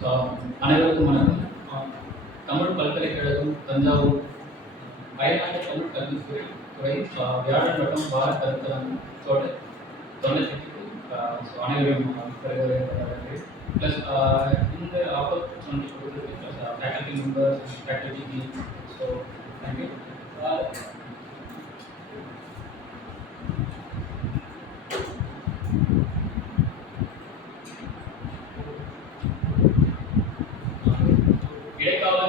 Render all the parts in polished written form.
So அனைவருக்கும் வணக்கம். தமிழ் பல்கலைக்கழகம் தஞ்சாவூர் அயல்நாட்டு தமிழ் கல்வித்துறை வியாழன் வட்டம் வார கருத்தரங்கோட 98க்கு அனைவரும் வரவேற்கிறேன். ப்ளஸ் இந்த ஆப்பர்ச்சுனிட்டி கொடுத்ததுக்கு plus faculty members, faculty team, so thank you. இடைக்கால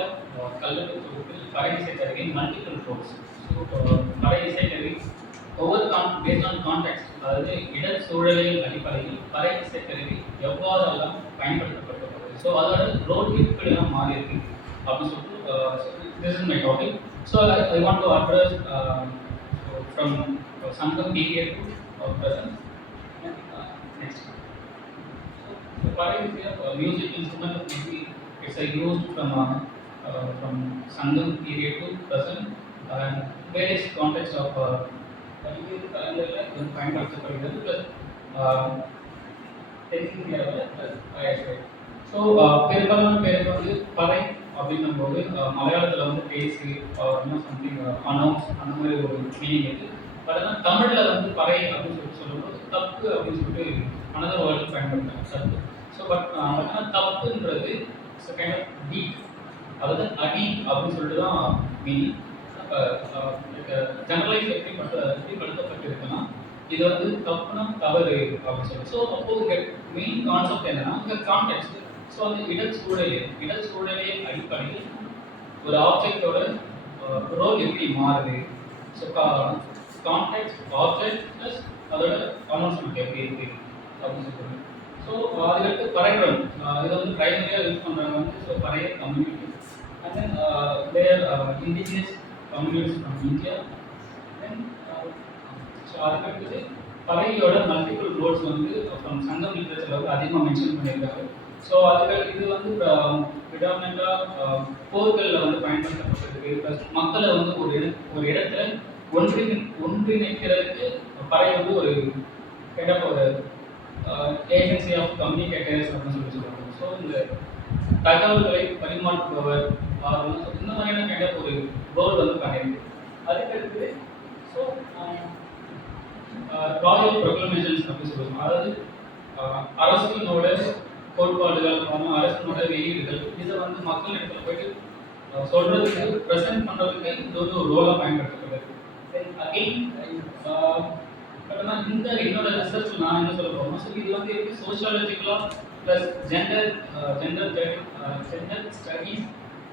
கல்லூரி தொகுப்பில் பறை இசைக்கருவி மல்டிபிள் ரோல்ஸ். பறை இசைக்கருவி பேஸ்ட் ஆன் கான்டெக்ட், அதாவது இடச்சூழலில் அடிப்படையில் பறை இசைக்கருவி எவ்வாறெல்லாம் பயன்படுத்தப்பட்டது, ஸோ அதோட ரோல் எப்படிலாம் மாறி இருக்கு அப்படின்னு சொல்லிட்டு this is my topic. So I want to address from Sangam period to present. Next, பறை இசை music instrument of music. It's used from Sangam period to present and various contexts of பல்வேறு கலைஞர்களில் பயன்படுத்தப்படுகிறது. ப்ளஸ் டெக்னிக் லெவலில் plus ISI. So பெரும்பாலான பேருக்கு வந்து பறை அப்படின்னும் போது மலையாளத்தில் வந்து பேசி சம்திங் அனௌன்ஸ் அந்த மாதிரி ஒரு மீனிங் இருக்குது. பட் ஆனால் தமிழில் வந்து பறை அப்படின்னு சொல்லும்போது தப்பு அப்படின்னு சொல்லிட்டு அனதர் வேர்ல்டு பயன்படுத்துகிறாங்க, தப்பு. ஸோ பட் ஆனால் தப்புன்றது கைண்ட் ஆஃப் பீட், அதாவது அடி அப்படின்னு சொல்லிட்டு தான் மீனிங். ஜெனரலைஸ் எப்படி படுத்தப்பட்டிருக்குன்னா, இது வந்து தப்புனா தவறு அப்படின்னு சொல்லி. ஸோ அப்போ மெயின் கான்செப்ட் என்னன்னா இந்த கான்டெக்ட். ஸோ அந்த இடச்சூழலே அடிப்படையில் ஒரு ஆப்ஜெக்டோட ரோல் எப்படி மாறுது. ஸோ கான்டெக்ட், ஆப்ஜெக்ட் ப்ளஸ் அதோட அனௌன்ஸ்மெண்ட் எப்படி இருக்கு அப்படின்னு சொல்லுவாங்க. ஸோ அதுக்கு பறைகள் இதை வந்து ப்ரைமரியாக யூஸ் பண்ணுறாங்க வந்து. ஸோ பறைய community and then their indigenous communities from India. Then so அதுக்கடுத்தது பறையோட மல்டிபிள் ரோல்ஸ் வந்து ஃப்ரம் சங்கம் லிட்ரேச்சரில் வந்து அதிகமாக மென்ஷன் பண்ணியிருக்காங்க. ஸோ அதுக்கு இது வந்து ப்ரிடாமினண்ட்டாக போர்களில் வந்து பயன்படுத்தப்பட்டிருக்கு. ப்ளஸ் மக்களை வந்து ஒரு இடத்துல ஒன்றிணைக்கிறதுக்கு பறை வந்து ஒரு கைண்ட் ஆஃப் ஒரு ஏஜென்சி ஆஃப் கம்யூனிகேட்டர்ஸ் அப்படின்னு சொல்லுவாங்க. ஸோ இந்த தகவல்களை பரிமாற்றுபவர் இந்த மாதிரியான கைண்ட் ஆஃப் ஒரு ரோல் வந்து பண்ணியிருக்கு. அதுக்கடுத்து ஸோ ராயல் ப்ரொக்ளமேஷன்ஸ் அப்படின்னு சொல்லுவாங்க. அதாவது அரசினோட கோட்பாடுகள், அரசினோட வெளியீடுகள், இதை வந்து மக்கள் இடத்துல போயிட்டு சொல்றதுக்கு ப்ரெசென்ட் பண்ணுறதுக்கு இது வந்து ஒரு ரோலாக பயன்படுத்தப்படுது. தென் அகெயின் இந்த என்னோட ரிசர்ச் நான் என்ன சொல்ல போகிறோம், ஸோ இது வந்து எப்படி சோஷியாலஜிக்கலாக plus gender studies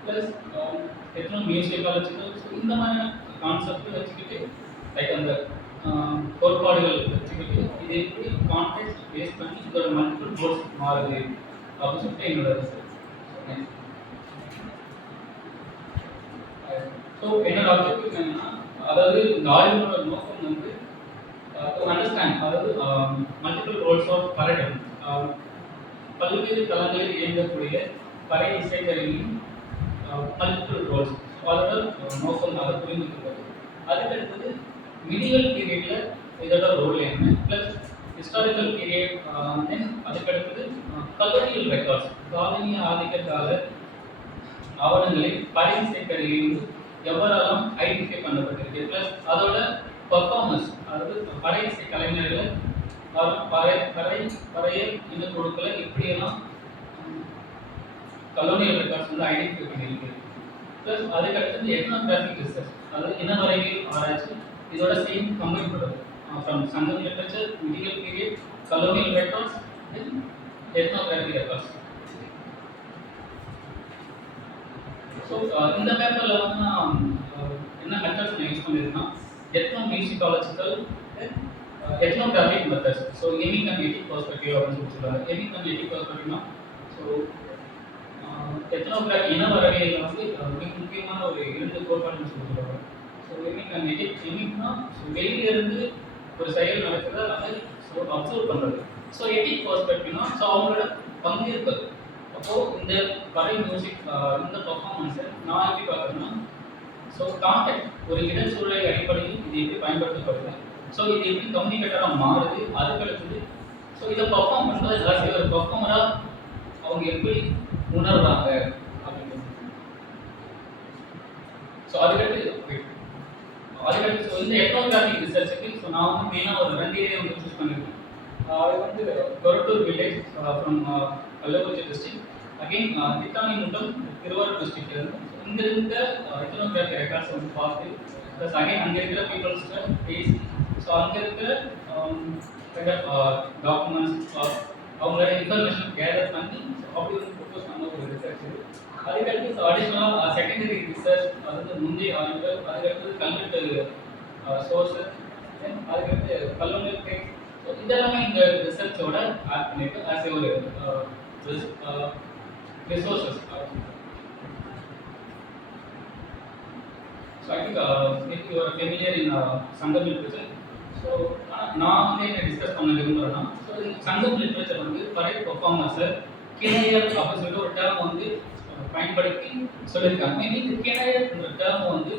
plus ethnomusicological, so இந்த மாதிரியான கான்செப்ட் வச்சுக்கிட்டு லைக் அந்த கோட்பாடுகள் வச்சுக்கிட்டு இது எப்படி கான்டெக்ட் பேஸ் பண்ணி இதோட மல்டிபிள் ரோல்ஸ் மாறுது அப்படின்னு சொல்லிட்டு என்னோட ரிசர்ச். ஸோ என்னோட ஆப்ஜெக்டிவ் என்னன்னா, அதாவது இந்த ஆய்வோட நோக்கம் வந்து to understand, அதாவது மல்டிபிள் ரோல்ஸ் ஆஃப் பறைகள், பல்வேறு தளங்களில் இயங்கக்கூடிய பறை இசைக்கருவியின் மல்டிபிள் ரோல்ஸ், அதோட நோக்கம் அதை புரிந்து கொள்வது. அதுக்கடுத்தது மிடிவல் பீரியடில் இதோட ரோல் என்ன, ப்ளஸ் ஹிஸ்டாரிக்கல் பீரியட், தென் அதுக்கடுத்தது கலோனியல் ரெக்கார்ட்ஸ், காலனிய ஆதிக்க கால ஆவணங்களில் பறை இசைக்கருவி எவ்வாறெல்லாம் ஐடென்டிஃபை பண்ணப்பட்டிருக்கு, ப்ளஸ் அதோட பர்ஃபார்மன்ஸ், அதாவது பறை இசை கலைஞர்கள் பறைய இந்த குழுக்களை எப்படியெல்லாம் கலோனியல் ரெக்கார்ட்ஸ் வந்து ஐடென்டிஃபை பண்ணியிருக்கு. ப்ளஸ் அதுக்கடுத்தது எத்னோகிராஃபிக் ரிசர்ச், அதாவது இனவரைவியல் ஆராய்ச்சி, இதோட சேம் கம்பைன் பண்ணுறது from Sangam literature, medieval period, colonial records, then ethnographic records. So இந்த பேப்பரில் வந்து நான் என்ன மெத்தட்ஸ் நான் யூஸ் பண்ணியிருக்கேன்னா, ethnomusicological ethnographic methods. So emic and etic perspective அப்படின்னு சொல்றாங்க. emic and etic perspectiveனா ஸோ ethnography இனவரவியல் வந்து மிக முக்கியமான ஒரு இரண்டு கோட்பாடுன்னு சொல்றாங்க. So emic and etic. emicனா வெளியிலிருந்து ஒரு செயல் நடக்குது அதை அப்சர்வ் பண்றது. ஸோ etic perspectiveனா ஸோ அவங்களோட பங்கேற்பது. அப்போ இந்த பறை மியூசிக் இந்த பர்ஃபார்மன்ஸை நான் எப்படி பார்க்குறேன்னா, ஸோ கான்டெக்ட் ஒரு இடச்சூழலை அடிப்படையில் இது எப்படி பயன்படுத்தப்படுது, ஸோ இது எப்படி கம்யூனிகேட்டராக மாறுது, அதுக்கடுத்தது ஸோ இதை பர்ஃபார்ம் பண்ணுறது ஒரு பர்ஃபார்மராக அவங்க எப்படி உணர்றாங்க அப்படின்னு. ஸோ அதுக்கடுத்து ஸோ இந்த எத்னோகிராஃபிக் ரிசர்ச்சுக்கு ஸோ நான் வந்து மெயினாக ஒரு 2 ஏரியா வந்து சூஸ் பண்ணியிருக்கேன். அது வந்து Korattur village from Kallakurichi district, again Thittanimuttam Thiruvarur டிஸ்ட்ரிக்ட்ல இருந்து இங்க இருந்த எத்னோகிராஃபி ரெக்கார்ட்ஸ் வந்து பார்த்து ப்ளஸ் அகெயின் அங்கே இருக்கிற பீப்புள்ஸ்கிட்ட பேசி ஸோ அங்கே இருக்கிற கைண்ட் ஆஃப் டாக்குமெண்ட்ஸ் அவங்களோட இன்ஃபர்மேஷன் கேதர் பண்ணி அப்படி வந்து ப்ரொப்போஸ் பண்ண ஒரு ரிசர்ச் இது. அதுக்கடுத்து அடிஷ்னலாக செகண்டரி ரிசர்ச் அதாவது முந்தைய ஆய்வுகள், அதுக்கடுத்து கல்வெட்டு சோர்ஸஸ், அதுக்கடுத்து கல்லூரி டெக்ஸ்ட், ஸோ இதெல்லாமே இந்த ரிசர்ச்சோட ஆட் பண்ணிட்டு ஆஸ் ஒரு resources. So I think if you are familiar in Sangam literature, so நான் வந்து என்ன டிஸ்கஸ் பண்ண விரும்புகிறேன்னா, ஸோ சங்கம் லிட்ரேச்சர் வந்து பறை பர்ஃபார்மன்ஸை கிணையர் அப்படின்னு சொல்லிட்டு ஒரு டேர்ம் வந்து பயன்படுத்தி சொல்லியிருக்காங்க. மேபி இந்த கிணையர்ன்ற டேர்ம் வந்து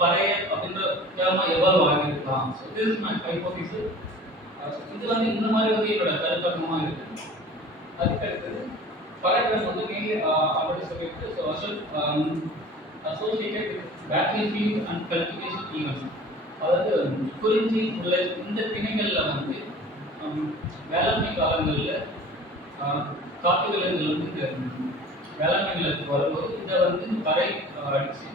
பறையர் அப்படின்ற டேர்மாக எவால்வ் ஆகியிருக்கலாம். So this is my hypothesis. இது வந்து இந்த மாதிரி வந்து என்னோட கருத்தமாக இருக்கு. அதுக்கடுத்தது பறையர் வந்து மெயின்லி அப்படி சொல்லிட்டு so associated with battle field and cultivation events, அதாவது குறிஞ்சி முல்லை இந்த திணைகளில் வந்து வேளாண்மை காலங்களில் காட்டுவிலங்குகள் வந்து இந்த வேளாண்மை நிலத்துக்கு வரும்போது இதை வந்து பறை அடிச்சு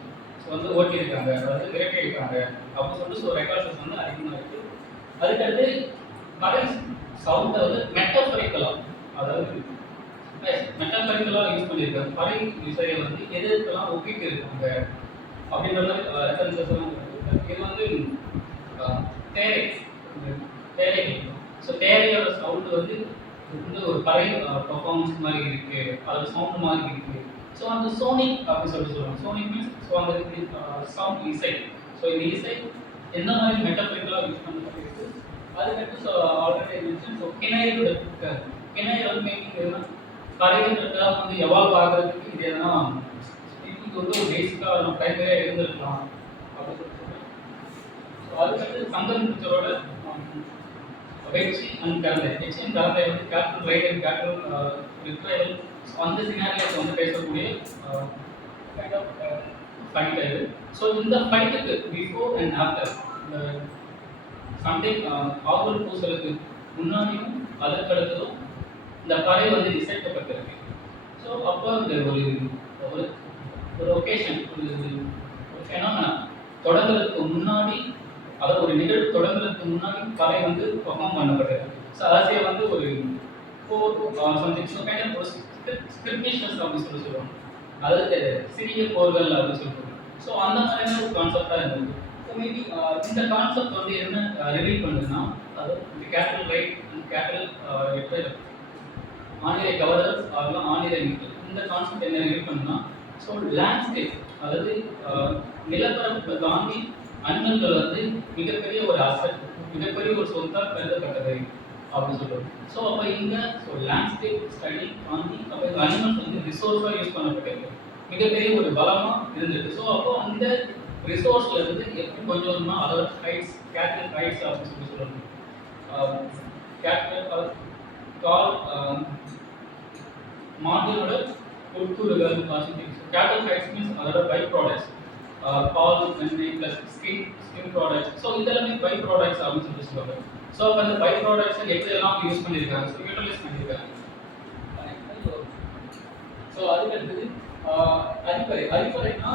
ஸோ வந்து ஓட்டியிருக்காங்க, அதாவது விரட்டியிருக்காங்க அப்படின்னு சொல்லிட்டு ஸோ ரெக்கார்ட்ஸ் வந்து அதிகமாக இருக்குது. அதுக்கடுத்து பறை சவுண்டை வந்து மெட்டாஃபரிக்கலாக, அதாவது மெட்டாஃபரிக்கலாக யூஸ் பண்ணியிருக்காங்க. பறை இசையை வந்து எதற்கெல்லாம் ஒப்பிட்டு இருக்காங்க அப்படின்ற மாதிரி ரெஃபரன்சஸ் எல்லாம் இருக்குது. இது வந்து தேரை ஸோ தேரையோட சவுண்டு வந்து ஒரு பறை பர்ஃபார்மன்ஸ் மாதிரி இருக்கு, அது சவுண்ட் மாதிரி இருக்கு. ஸோ அந்த சோனிக் அப்படின்னு சொல்லுவாங்க. சோனிக் மீன்ஸ் ஸோ அந்த சவுண்ட் இசை. ஸோ இந்த இசை எந்த மாதிரி மெட்டாஃபரிக்கலாக யூஸ் பண்ணப்பட்டிருக்கு. அதுக்கடுத்து ஸோ ஆல்ரெடி மென்ஷன் ஸோ கிணையரோட கிணையர் வந்து மேக்கிங் எதுனா பறைன்றதா வந்து எவால்வ் ஆகிறதுக்கு இது எதனா இது வந்து ஒரு பேசிக்காக நம்ம ப்ரைமரியாக இருந்திருக்கலாம் அப்படின்னு சொல்லிட்டு. ஸோ அதுக்கடுத்து சங்கம் லிட்ரேச்சரோட வெற்றி அண்ட் கரந்தை. வெற்றி அண்ட் கரந்தை வந்து capital right and capital retrieval அந்த சினாரியோஸ் வந்து பேசக்கூடிய கைண்ட் ஆஃப் ஃபைட் இது. ஸோ இந்த ஃபைட்டுக்கு பிஃபோர் அண்ட் ஆஃப்டர் இந்த சண்டே ஆவல் பூசலுக்கு முன்னாடியும் அதற்கடுத்ததும் இந்த பறை வந்து இசைக்கப்பட்டிருக்கு. ஸோ அப்போ இந்த ஒரு ஒகேஷன் ஒரு ஃபெனாமெனா தொடங்குறதுக்கு முன்னாடி, அதாவது ஒரு நிகழ்வு தொடங்குறதுக்கு முன்னாடி பறை வந்து பெர்ஃபார்ம் பண்ணப்பட்டது. ஸோ ஆசியா வந்து ஒரு சம்திங் ஸோ கைண்ட் ஆஃப் ஸ்கிரிப்டிஷன்ஸ் அப்படின்னு சொல்லுவாங்க, அதாவது சிறிய போர்கள் அப்படின்னு சொல்லுவாங்க. ஸோ அந்த மாதிரியான ஒரு கான்செப்டாக இருந்தது. ஸோ மேபி இந்த கான்செப்ட் வந்து என்ன ரிவீல் பண்ணுதுன்னா, அதாவது இந்த கேபிட்டல் ரைட் அண்ட் கேபிட்டல் ஆணிரை கவர்தல் அதெல்லாம் ஆணிரை மீட்டல், இந்த கான்செப்ட் என்ன ரிவீல் பண்ணுன்னா, ஸோ லேண்ட்ஸ்கேப் அதாவது நிலப்பரப்பை தாண்டி அனிமல்கள் வந்து மிகப்பெரிய ஒரு அசட், மிகப்பெரிய ஒரு சொத்தாக கருதப்பட்டது அப்படின்னு சொல்லுவாங்க. ஸோ அப்போ இங்கே ஸோ லேண்ட்ஸ்கேப் ஸ்டடி தாண்டி அப்போ இந்த அனிமல்ஸ் வந்து ரிசோர்ஸாக யூஸ் பண்ணப்பட்டது, மிகப்பெரிய ஒரு பலமாக இருந்தது. ஸோ அப்போ அந்த ரிசோர்ஸ்ல இருந்து எப்படி கொஞ்சம் கொஞ்சமாக அதோட ஹைட்ஸ் கேபிட்டல் ஹைட்ஸ் அப்படின்னு சொல்லி சொல்லுவாங்க. கேபிட்டல் கால் மாடுகளோட உட்கூறுகள் கேபிட்டல் ஹைட்ஸ் மீன்ஸ் அதோட பை ப்ராடக்ட்ஸ் பால் வெண்ணெய் ப்ளஸ் ஸ்கின் ப்ராடக்ட்ஸ். ஸோ இதெல்லாமே பை ப்ராடக்ட்ஸ் அப்படின்னு சொல்லி சொல்லுவாங்க. ஸோ அப்போ அந்த பை ப்ராடக்ட்ஸை எப்படி எல்லாம் யூஸ் பண்ணியிருக்காங்க, ஸோ யூட்டிலைஸ் பண்ணியிருக்காங்க. ஸோ அதுக்கடுத்தது அரிப்பறைனா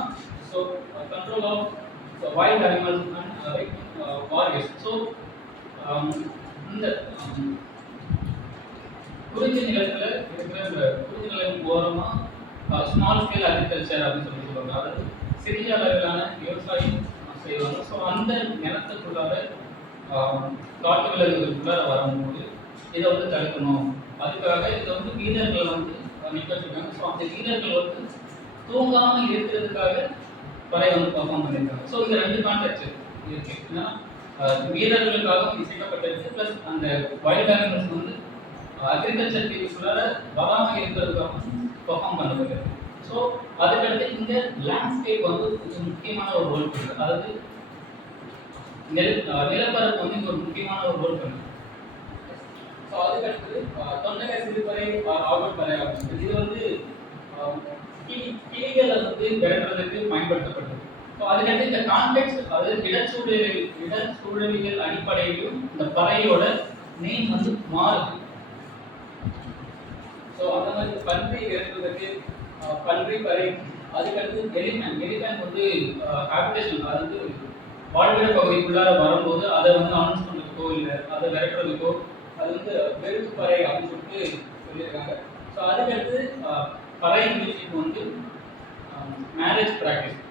so control of wild animals and warriors. So இந்த குறிஞ்சி நிலத்தில் இருக்கிற இந்த குறிஞ்சி நிலம் ஓரமாக ஸ்மால் ஸ்கேல் அக்ரிகல்ச்சர் அப்படின்னு சொல்லி சொல்லுவாங்க, அதாவது சிறிய அளவிலான விவசாயம் செய்வாங்க. ஸோ அந்த நிலத்துக்குள்ளார காட்டு விலங்குகளுக்குள்ளார வரும்போது இதை வந்து தடுக்கணும், அதுக்காக இதை வந்து வீரர்களை வந்து நிற்க வச்சுருக்காங்க. ஸோ அந்த வீரர்கள் வந்து தூங்காமல் இருக்கிறதுக்காக பறை வந்து பர்ஃபார்ம் பண்ணியிருக்காங்க. ஸோ இந்த ரெண்டு கான்டெக்ட் இருக்கு. ஏன்னா வீரர்களுக்காகவும் இசைக்கப்பட்டிருக்கு, ப்ளஸ் அந்த வைல்ட் அனிமல்ஸ் வந்து அக்ரிகல்ச்சர் பீப்புள்ளார வராமல் இருக்கிறதுக்காகவும் பர்ஃபார்ம் பண்ணப்பட்டிருக்கு. ஸோ அதுக்கடுத்து இந்த லேண்ட்ஸ்கேப் வந்து கொஞ்சம் முக்கியமான ஒரு ரோல் பண்ணுது, அதாவது நிலப்பரப்பு வந்து இங்கே ஒரு முக்கியமான ஒரு ரோல் பண்ணுது. ஸோ அதுக்கடுத்து தொண்டக சிறுபறை ஆகப்பறை அப்படின்னு இது வந்து கிளிகளை வந்து விரட்டுறதுக்கு பயன்படுத்தப்படுது. ஸோ அதுக்கடுத்து இந்த கான்டெக்ட், அதாவது இடச்சூழலியல் அடிப்படையிலும் இந்த பறையோட நேம் வந்து மாறுது. ஸோ அந்த மாதிரி பன்றி விரட்டுறதுக்கு பன்றி பறை, அதுக்கடுத்து எலிஃபேன் வந்து ஹாபிடேஷன், அதாவது வாழ்விட பகுதிக்குள்ளார வரும்போது அதை வந்து அனௌன்ஸ் பண்ணுறதுக்கோ இல்லை அதை விரட்டுறதுக்கோ அது வந்து வெறுப்பு பறை அப்படின்னு சொல்லிட்டு சொல்லியிருக்காங்க. ஸோ அதுக்கடுத்து பறை மியூசிக் வந்து மேரேஜ் ப்ராக்டிஸ்,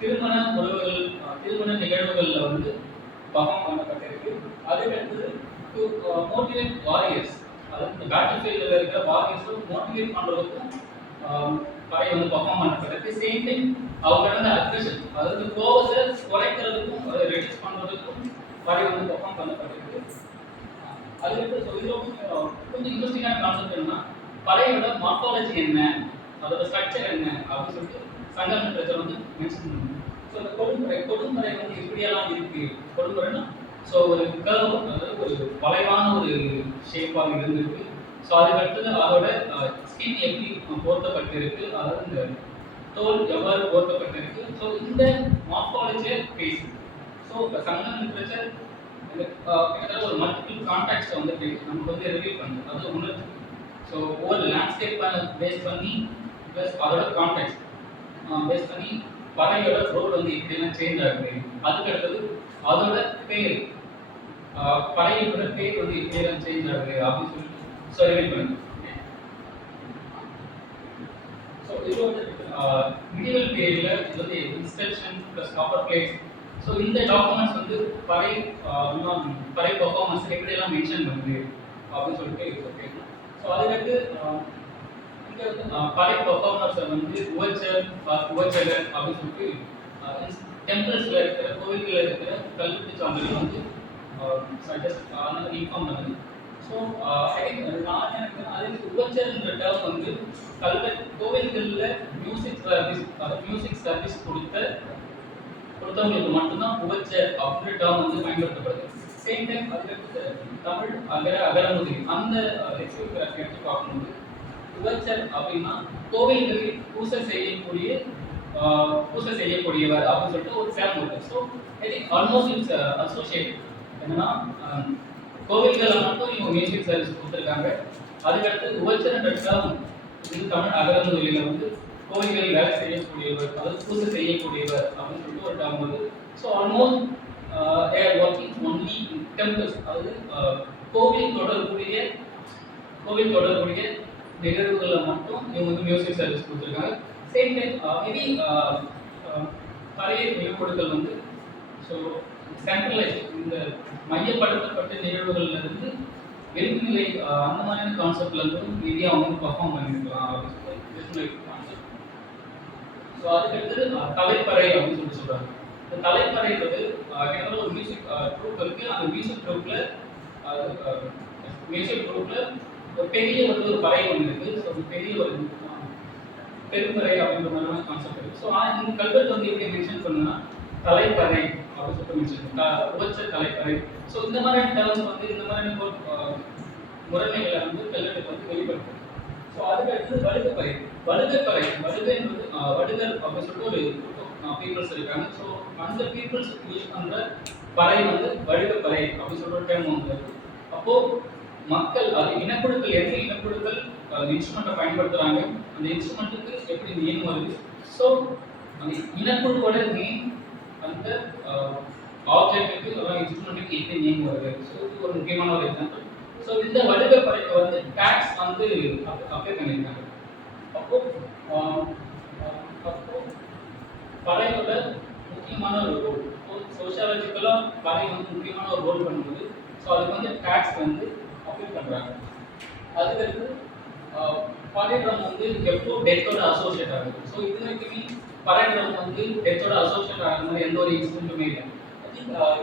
திருமண உறவுகள், திருமண நிகழ்வுகளில் வந்து பர்ஃபார்ம் பண்ணப்பட்டிருக்கு. அதுக்கடுத்தது டு மோட்டிவேட் வாரியர்ஸ், அதாவது இந்த பேட்டில் ஃபீல்டில் இருக்கிற வாரியர்ஸும் மோட்டிவேட் பண்ணுறதுக்கும் பறை வந்து பர்ஃபார்ம் பண்ணப்பட்டிருக்கு. சேம் டைம் அவங்க வந்து அக்ரெஷன், அதாவது கோபத்தை குறைக்கிறதுக்கும் அதை ரெடியூஸ் பண்ணுறதுக்கும் பறை வந்து பர்ஃபார்ம் பண்ணப்பட்டிருக்கு. அதுக்கடுத்து ஸோ இதில் கொஞ்சம் இன்ட்ரெஸ்டிங்கான கான்செப்ட் என்னன்னா, பறையோட மார்ஃபாலஜி என்ன, அதோட ஸ்ட்ரக்சர் என்ன அப்படின்னு சொல்லிட்டு சங்கம் லிட்ரேச்சர் வந்து மென்ஷன் பண்ணுங்க. ஸோ இந்த கொடும்பறை வந்து எப்படியெல்லாம் இருக்கு, கொடும்பறைன்னா ஸோ ஒரு கர்வ், அதாவது ஒரு வளைவான ஒரு ஷேப்பாக இருந்திருக்கு. ஸோ அதுக்கடுத்தது அதோட ஸ்கின் எப்படி போர்த்தப்பட்டிருக்கு, அதாவது இந்த தோல் எவ்வாறு போர்த்தப்பட்டிருக்கு. ஸோ இந்த மார்ஃபாலஜியை பேசு. ஸோ இப்போ சங்கம் லிட்ரேச்சர் கிட்டத்தட்ட ஒரு மல்டிபிள் கான்டாக்ட்ஸை வந்து நமக்கு வந்து ரிவீல் பண்ணுது, அது உணர்த்து. ஸோ ஒவ்வொரு லேண்ட்ஸ்கேப்பை பேஸ் பண்ணி ப்ளஸ் அதோட கான்டாக்ட் பேஸ் பண்ணி பறையோட ரோல் வந்து இப்படிலாம் சேஞ்ச் ஆகுது. அதுக்கடுத்தது அதோட பேர், பறையோட பேர் வந்து இப்படிலாம் சேஞ்ச் ஆகுது அப்படின்னு சொல்லி ரிவீல் பண்ணுது. ஸோ இது வந்து மிடிவல் பீரியட்ல இது வந்து inscription plus copper plates. So இந்த டாக்குமெண்ட்ஸ் வந்து பறை பர்ஃபார்மன்ஸ் எப்படியெல்லாம் மென்ஷன் பண்ணுது அப்படின்னு சொல்லிட்டு ஓகே. ஸோ அதுக்கடுத்து இங்கே வந்து பறை பர்ஃபார்மர்ஸை வந்து உவச்சலர் அப்படின்னு சொல்லிட்டு டெம்பிள்ஸில் இருக்கிற கோவில்களில் இருக்கிற கல்வெட்டு சான்றுகள் வந்து சஜஸ்ட் அந்த இன்ஃபார்ம் பண்ணுது. ஸோ ஐ திங்க் நான் எனக்கு அதுக்கு உவச்சல்ன்ற டேர்ம் வந்து கோவில்களில் மியூசிக் சர்வீஸ் கொடுத்தவங்களுக்கு மட்டும்தான் உவச்சர் அப்படின்ற டேர்ம் வந்து பயன்படுத்தப்படுது. சேம் டைம் அதுக்கு தமிழ் அகரமுதி அந்த லெக்சியோகிராஃபி எடுத்து பார்க்கும்போது உவச்சர் அப்படின்னா கோவில்களில் பூசை செய்யக்கூடியவர் அப்படின்னு சொல்லிட்டு ஒரு டேர்ம் இருக்கு. So I think almost it's associate. என்னன்னா கோவில்களில் மட்டும் இவங்க மியூசிக் சர்வீஸ் கொடுத்துருக்காங்க. அதுக்கடுத்து உவச்சர்ன்ற டேர்ம் இது தமிழ் அகரமுதியில் வந்து கோவில்களில் வேலை செய்யக்கூடியவர், அதாவது பூசை செய்யக்கூடியவர் அப்படின்னு சொல்லிட்டு ஒரு டேர்ம் வருது. So almost they are working only in temples, அதாவது கோவில் தொடர்புடைய நிகழ்வுகளில் மட்டும் இவங்க வந்து மியூசிக் சர்வீஸ் கொடுத்துருக்காங்க. சேம் டைம் மேபி பழைய நிகழ்வுகள் வந்து ஸோ சென்ட்ரலைஸ், இந்த மையப்படுத்தப்பட்ட நிகழ்வுகள்ல இருந்து வெளிநிலை அந்த மாதிரியான கான்செப்ட்ல இருந்து மேபி அவங்க வந்து பர்ஃபார்ம் பண்ணிருக்கலாம் அப்படின்னு சொல்லி கான்செப்ட். ஸோ அதுக்கடுத்து தலைப்பறை அப்படின்னு சொல்லிட்டு சொல்றாங்க. இந்த தலைப்பறைன்றது கிட்டத்தட்ட ஒரு மியூசிக் ட்ரூப் இருக்கு. அந்த மியூசிக் ட்ரூப்ல ஒரு பெரிய ஒரு பறை ஒன்று இருக்கு. ஸோ ஒரு பெரிய ஒரு பெரும்பறை அப்படின்ற மாதிரியான கான்செப்ட் இருக்கு. ஸோ இந்த கல்வெட்டு வந்து எப்படி மென்ஷன் பண்ணுன்னா தலைப்பறை அப்படின்னு சொல்லிட்டு மென்ஷன் உவச்ச தலைப்பறை. ஸோ இந்த மாதிரியான டேர்ம்ஸ் வந்து இந்த மாதிரியான முறைமைகளை வந்து கல்வெட்டு வந்து வெளிப்படுத்தும். ஸோ அதுக்கு அடுத்தது வடுகப்பறை. வடுகைன்றது வடுகர் அப்படின்னு சொல்லிட்டு ஒரு பீப்புள்ஸ் இருக்காங்க. ஸோ அந்த பீப்புள்ஸ் யூஸ் பண்ணுற பறை வந்து வடுகப்பறை அப்படின்னு சொல்லிட்டு டேர்ம் வந்து அப்போ மக்கள் அது இனக்குழுக்கள் எந்த இனக்குழுக்கள் இன்ஸ்ட்ருமெண்ட்டை பயன்படுத்துகிறாங்க, அந்த இன்ஸ்ட்ருமெண்ட்டுக்கு எப்படி நேம் வருது. ஸோ அந்த இனக்குழுவோட நேம் அந்த ஆப்ஜெக்ட்டுக்கு இன்ஸ்ட்ருமெண்ட்டுக்கு எப்படி நேம் வருது. ஸோ இது ஒரு முக்கியமான ஒரு எக்ஸாம்பிள். ஸோ இந்த வடுகப்பறைக்கு வந்து டேக்ஸ் வந்து அப்ளை பண்ணியிருக்காங்க. அப்போ பறையோட முக்கியமான ஒரு ரோல், சோஷியாலஜிக்கலாக பறை வந்து முக்கியமான ஒரு ரோல் பண்ணும்போது ஸோ அதுக்கு வந்து டேக்ஸ் வந்து அப்ளை பண்ணுறாங்க. அதுக்கடுத்து பறை ட்ரம் வந்து எப்போ டெத்தோட அசோசியேட் ஆகுது. ஸோ இது வரைக்குமே பறை ட்ரம் வந்து டெத்தோட அசோசியேட் ஆகிற மாதிரி எந்த ஒரு இன்சிடென்ட்டுமே இல்லை.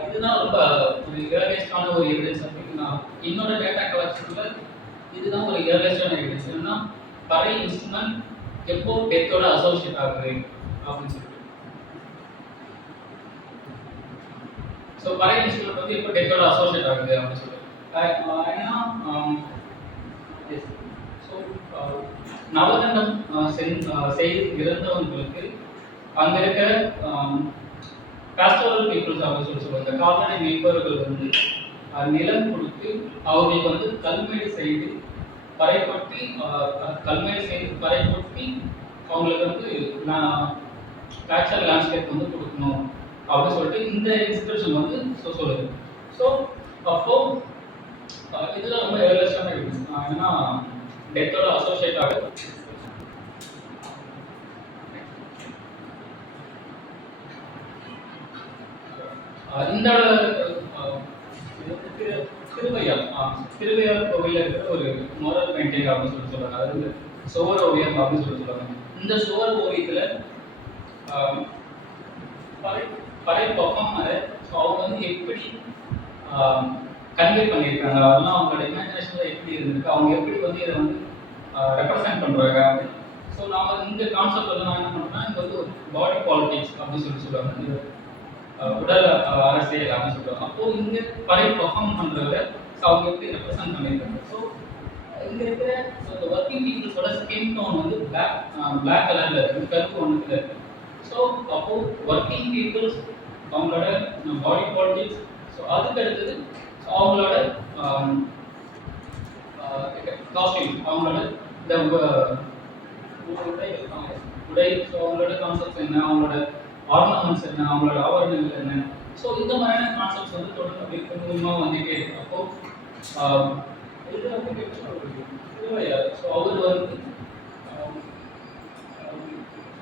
இதுதான் ரொம்ப ஒரு இயர்லியஸ்டான ஒரு எவிடன்ஸ் அப்படின்னா என்னோட டேட்டா கலெக்ஷனில் இதுதான் ஒரு இயர்லியஸ்டான எவிடன்ஸ். என்னன்னா பறை இன்ஸ்ட்ருமெண்ட் எப்போ டெத்தோட அசோசியேட் ஆகுது அப்படின்னு சொல்லிட்டு. ஸோ பறை இன்ஸ்ட்ருமெண்ட் வந்து எப்போ டெத்தோட அசோசியேட் ஆகுது அப்படின்னு சொல்லிட்டு ஏன்னா ஸோ நவகண்டம் செய்து இறந்தவங்களுக்கு அங்க இருக்கிற பாஸ்டோரல் பீப்புள்ஸ் அப்படின்னு சொல்லுவாங்க. கால்நடை மேய்ப்பவர்கள் வந்து நிலம் கொடுத்து அவங்களுக்கு வந்து கல்மேடு செய்து பறைப்பொட்டி கல்மேடு செய்து பறைப்பொட்டி அவங்களுக்கு வந்து நேச்சுரல் லேண்ட்ஸ்கேப் வந்து கொடுக்கணும் அப்படின்னு சொல்லிட்டு இந்த இன்ஸ்கிரிப்ஷன் வந்து சொல்லுது. ஸோ அப்போ இதெல்லாம் ரொம்ப எவல்யூஷனாக இருக்குது. ஏன்னா டெத்தோட அசோசியேட் ஆகுது. இந்த திருவையார் கோவிலில் இருக்கிற ஒரு மோரல் பெயிண்டிங் அப்படின்னு சொல்லி சொல்றாங்க. அதாவது சுவர் ஓவியம் அப்படின்னு சொல்லி சொல்றாங்க. இந்த சுவர் ஓவியத்தில் பழைய பர்ஃபார்மரை அவங்க வந்து எப்படி கன்வே பண்ணியிருக்காங்க, அதெல்லாம் அவங்களோட இமேஜினேஷன்ல எப்படி இருந்திருக்கு, அவங்க எப்படி வந்து இதை வந்து ரெப்ரசென்ட் பண்ணுறாங்க. ஸோ நாம் இந்த கான்செப்ட் வந்து நான் என்ன பண்ணுறேன்னா, இங்கே வந்து ஒரு பாடி பாலிட்டிக்ஸ் அப்படின்னு சொல்லி சொல்லுவாங்க, உடல் அரசியல் அப்படின்னு சொல்லுவாங்க. அப்போது இங்கே பழைய பர்ஃபார்ம் பண்ணுறத அவங்க எப்படி ரெப்ரசென்ட் பண்ணியிருக்காங்க. ஸோ இங்கே இருக்கிற இந்த ஒர்க்கிங் பீப்புள்ஸோட ஸ்கின் டோன் வந்து பிளாக் கலரில் இருக்குது, கருப்பு ஒன்றுல இருக்குது. ஸோ அப்போது ஒர்க்கிங் பீப்புள்ஸ் அவங்களோட பாடி பாலிட்டிக்ஸ், ஸோ அதுக்கு அடுத்தது அவங்களோட காஸ்டியூம், அவங்களோட இந்த உடை, ஸோ அவங்களோட கான்செப்ட்ஸ் என்ன, அவங்களோட ஆர்னமெண்ட்ஸ் என்ன, அவங்களோட ஆவரணங்கள் என்ன. ஸோ இந்த மாதிரியான கான்செப்ட்ஸ் வந்து தொடர்ந்து அப்படி கொஞ்சமாக வந்துட்டே இருக்கு. அப்போது இது வந்து திருவையார், ஸோ அவர் வந்து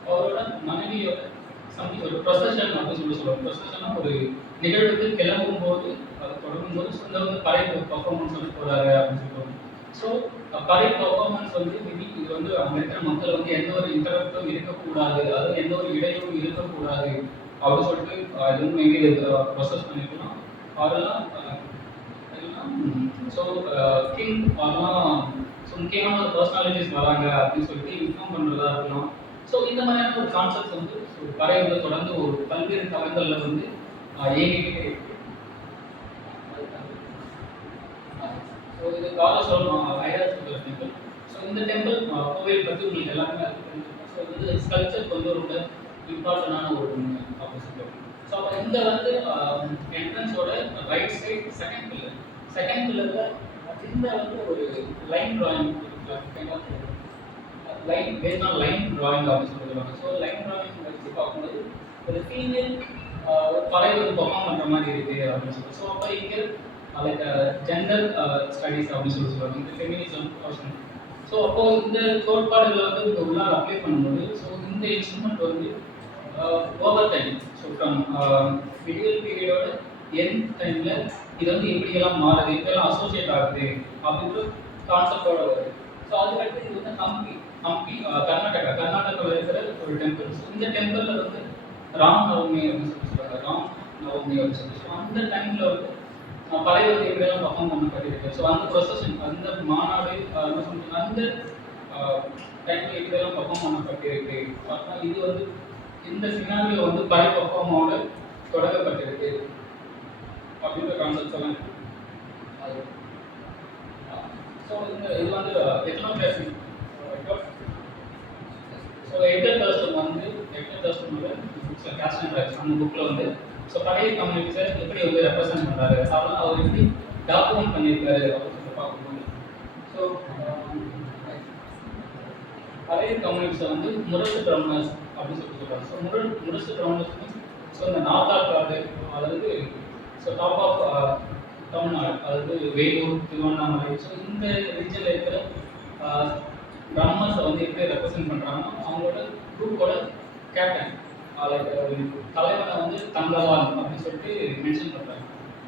அவரோட மனைவியோட சம்திங் ஒரு ப்ரொசஷன் அப்படின்னு சொல்லி சொல்லுவாங்க. ப்ரொசஷன்னா ஒரு நிகழ்வுக்கு கிளம்பும் போது அதை தொடங்கும் போது சொந்த வந்து பறை பர்ஃபார்மன்ஸ் வந்து போகிறாரு அப்படின்னு சொல்லுவாங்க. ஸோ பறை பர்ஃபார்மன்ஸ் வந்து இது வந்து அங்கே இருக்கிற மக்கள் வந்து எந்த ஒரு இன்டரப்டும் இருக்கக்கூடாது, அதாவது எந்த ஒரு இடையூறும் இருக்கக்கூடாது அப்படின்னு சொல்லிட்டு இது வந்து மேபி ப்ரொசஸ் பண்ணிருக்கலாம். அதெல்லாம் ஸோ கிங் அதெல்லாம் ஸோ முக்கியமான ஒரு பர்சனாலிட்டிஸ் வராங்க அப்படின்னு சொல்லிட்டு இன்ஃபார்ம் பண்ணுறதா இருக்கலாம். ஸோ இந்த மாதிரியான ஒரு கான்செப்ட் வந்து பறை வந்து தொடர்ந்து ஒரு பல்வேறு தளங்களில் வந்து இயங்கிக்கிட்டே இருக்கு. ஸோ இது காலசோழம் ஐராவதேஸ்வரர் டெம்பிள். ஸோ இந்த டெம்பிள் கோவில் பற்றி உங்களுக்கு எல்லாருமே தெரிஞ்சிருக்கும். ஸோ இது ஸ்கல்ச்சருக்கு வந்து ரொம்ப இம்பார்ட்டண்டான ஒரு அப்படின்னு சொல்லுவாங்க. ஸோ அப்போ இந்த வந்து என்ட்ரன்ஸோட ரைட் சைட் செகண்ட் பில்லரில் இந்த வந்து ஒரு line drawing line based on line drawing அப்படின்னு சொல்லுவாங்க. ஸோ லைன் ட்ராயிங் வச்சு பார்க்கும்போது ஒரு ஃபீமேல் ஒரு பறை வந்து பர்ஃபார்ம் பண்ணுற மாதிரி இருக்குது அப்படின்னு சொல்லுவாங்க. ஸோ அப்போ இங்கே லைக் ஜெண்டர் ஸ்டடீஸ் அப்படின்னு சொல்லுவாங்க, இந்த ஃபெமினிசம் போர்ஷன். ஸோ அப்போது இந்த கோட்பாடுகளை வந்து இங்கே உள்ளார அப்ளை பண்ணும்போது ஸோ இந்த இன்ஸ்ட்ருமெண்ட் வந்து over time, so from medieval பீரியடோட என் டைமில் இது வந்து எப்படியெல்லாம் மாறுது, இப்படியெல்லாம் அசோசியேட் ஆகுது அப்படின்ற கான்செப்டோட வருது. ஸோ அதுக்கடுத்து இது வந்து ஹம்பி கர்நாடகாவில் இருக்கிற ஒரு டெம்பிள். இந்த டெம்பிளில் வந்து ராம் நவமி அப்படின்னு சொல்லுவாங்க, ராம் நவமி அப்படின்னு சொல்லி அந்த டைமில் வந்து பழைய வந்து எப்படியெல்லாம் பர்ஃபார்ம் பண்ணப்பட்டிருக்கு. ஸோ அந்த ப்ரொசஷன், அந்த மாநாடு அந்த டைமில் எப்படியெல்லாம் பர்ஃபார்ம் பண்ணப்பட்டிருக்கு. இது வந்து இந்த சினாரியோ வந்து பழைய பர்ஃபார்மோட தொடங்கப்பட்டிருக்கு அப்படின்ற கான்செப்ட்ஸ் எல்லாம் இருக்கு. ஸோ இது வந்து ethnography. So Edgar Thurston caste and tribes அந்த புக்கில் வந்து ஸோ பழைய கம்யூனிட்டிஸை எப்படி வந்து ரெப்ரசென்ட் பண்ணுறாரு, அதெல்லாம் அவர் எப்படி டாக்குமெண்ட் பண்ணியிருக்காரு அப்படின்னு சொல்லி பார்க்கும்போது ஸோ பழைய கம்யூனிட்டிஸை வந்து முரசு பிராமணர்ஸ் அப்படின்னு சொல்லி சொல்கிறாங்க. ஸோ முரசு பிராமணர்ஸ் ஸோ இந்த நார்த்தாக்காடு, அதாவது ஸோ டாப் ஆஃப் தமிழ்நாடு, அதாவது வேலூர், திருவண்ணாமலை, ஸோ இந்த ரீஜனில் இருக்கிற பிராமணர்ஸை வந்து எப்படி ரெப்ரசென்ட் பண்ணுறாங்கன்னா அவங்களோட குரூப்போட கேப்டன் தலைவனை வந்து தங்கவான் அப்படின்னு சொல்லிட்டு மென்ஷன் பண்ணுறாங்க.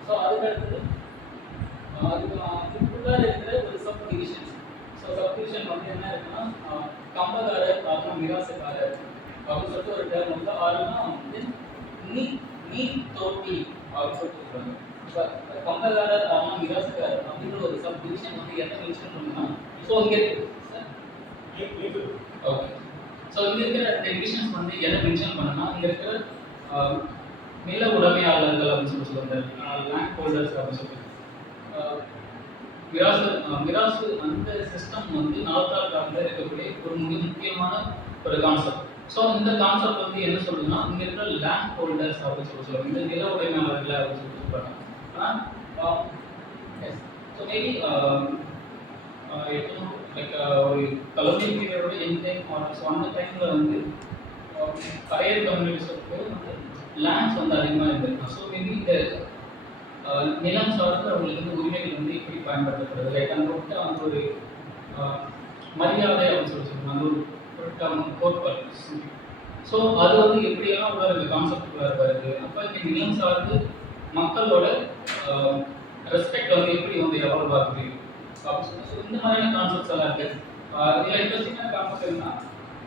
ஸோ அதுக்கடுத்து அதுக்குள்ளார இருக்கிற ஒரு sub divisions. So sub division வந்து என்ன இருக்குன்னா கம்பகாரர், அப்புறம் மிராசுக்காரர் அப்படின்னு சொல்லிட்டு ஒரு டேர்ம் வந்து ஆறுனா வந்து நீ தோட்டி அப்படின்னு சொல்லிட்டு சொல்கிறாங்க. ஸோ கம்பகாரர், அப்புறம் மிராசுக்காரர் அப்படிங்கிற ஒரு சப் டிவிஷன் வந்து என்ன மென்ஷன் பண்ணுன்னா ஸோ இங்கே ஓகே. ஸோ இங்கே இருக்கிற டிவிஷன்ஸ் வந்து எதை மென்ஷன் பண்ணனா இங்கே இருக்கிற நில உடைமையாளர்கள் அப்படின்னு சொல்லி சொல்லுவாங்க, லேண்ட் ஹோல்டர்ஸ் அப்படின்னு சொல்லி மிராசு அந்த சிஸ்டம் வந்து நவத்தார் காலத்தில் இருக்கக்கூடிய ஒரு மிக முக்கியமான ஒரு கான்செப்ட். ஸோ இந்த கான்செப்ட் வந்து என்ன சொல்லுதுன்னா, இங்கே இருக்கிற லேண்ட் ஹோல்டர்ஸ் அப்படின்னு சொல்லுவாங்க, இந்த நில உடைமையாளர்கள் அப்படின்னு சொல்றாங்க. ஆனால் ஸோ மேபி லைக் ஒரு கலோனியல் பீரியடோட என் டைம் ஸோ அந்த டைமில் வந்து பழைய கம்யூனிட்டிஸுக்கு வந்து லேண்ட்ஸ் வந்து அதிகமாக இருந்திருக்கும். ஸோ மேபி இந்த நிலம் சார்ந்து அவங்களுக்கு வந்து உரிமைகள் வந்து எப்படி பயன்படுத்தப்படுது, லைக் அங்கே விட்டு அந்த ஒரு மரியாதை அப்படின்னு சொல்லுவாங்க, அந்த ஒரு கோட்பாடு. ஸோ அது வந்து எப்படியெல்லாம் உள்ள இந்த கான்செப்ட் வருது. அப்போ இங்கே நிலம் சார்ந்து மக்களோட ரெஸ்பெக்ட் வந்து எப்படி வந்து எவால்வ் ஆகுது அப்படின்னு சொல்லி இந்த மாதிரியான கான்செப்ட்ஸ் எல்லாம் இருக்கு. இதில் இன்ட்ரெஸ்டிங்கான கான்செப்ட் என்ன,